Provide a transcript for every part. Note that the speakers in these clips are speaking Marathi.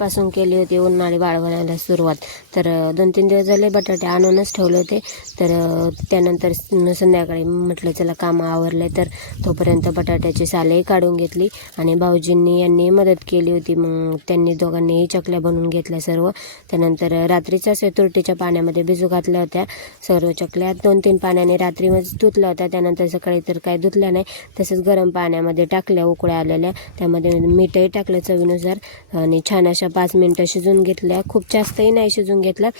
आजपासून केली होती उन्हाळी वाळवण्याला सुरुवात. तर 2-3 दिवस झाले बटाटे आणूनच ठेवले होते. तर त्यानंतर संध्याकाळी म्हटलं चला कामं आवरले, तर तोपर्यंत बटाट्याची सालही काढून घेतली आणि भाऊजींनी यांनी मदत केली होती. मग त्यांनी दोघांनीही चकल्या बनवून घेतल्या सर्व. त्यानंतर रात्रीच्याच तुरटीच्या पाण्यामध्ये भिजू घातल्या होत्या सर्व चकल्या. 2-3 पाण्याने रात्रीमध्ये धुतल्या होत्या. त्यानंतर सकाळी तर काय धुतल्या नाही, तसंच गरम पाण्यामध्ये टाकल्या उकळ्या आलेल्या. त्यामध्ये मीठही टाकलं चवीनुसार आणि छान अशा 5 मिनटं शिजवून घेतल्या. खूप जास्तही नाही शिजवून घेतल्या,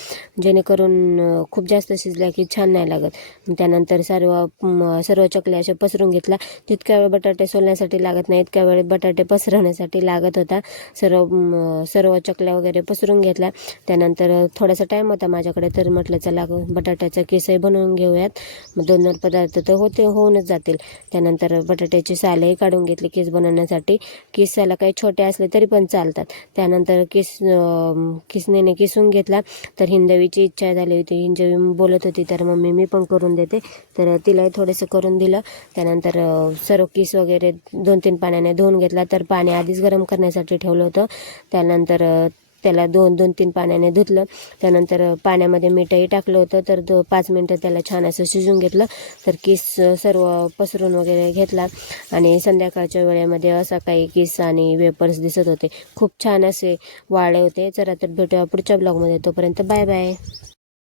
जेणेकरून खूप जास्त शिजल्या की छान नाही लागत. त्यानंतर सर्व चकल्या अशा पसरून घेतल्या. तितक्या वेळ बटाटे सोलण्यासाठी लागत नाही, इतक्या वेळ बटाटे पसरवण्यासाठी लागत होता. सर्व चकल्या वगैरे पसरून घेतल्या. त्यानंतर थोडासा टाईम होता माझ्याकडे, तर म्हटलं चला बटाट्याचा किसही बनवून घेऊयात. मग 2 पदार्थ तर होऊनच जातील. त्यानंतर बटाट्याची सालही काढून घेतली किस बनवण्यासाठी. किसाला काही छोटे असले तरी पण चालतात. त्यानंतर किसणीने किसून घेतला. तर हिंदवीची इच्छा झाली होती, हिंदवी बोलत होती, तर मम्मी मी पण करून देते, तर तिलाही थोडंसं करून दिलं. त्यानंतर सर्व किस वगैरे 2-3 पाण्याने धुवून घेतला. तर पाणी आधीच गरम करण्यासाठी ठेवलं होतं. त्यानंतर त्याला 2-3 पाण्याने धुतलं. त्यानंतर पाण्यामध्ये मीठही टाकलं होतं. तर 5 मिनटं त्याला छान असं शिजवून घेतलं. तर किस सर्व पसरून वगैरे घेतला आणि संध्याकाळच्या वेळेमध्ये असा काही किस आणि वेपर्स दिसत होते. खूप छान असे वाळे होते. चला तर भेटूया पुढच्या ब्लॉगमध्ये. तोपर्यंत बाय बाय.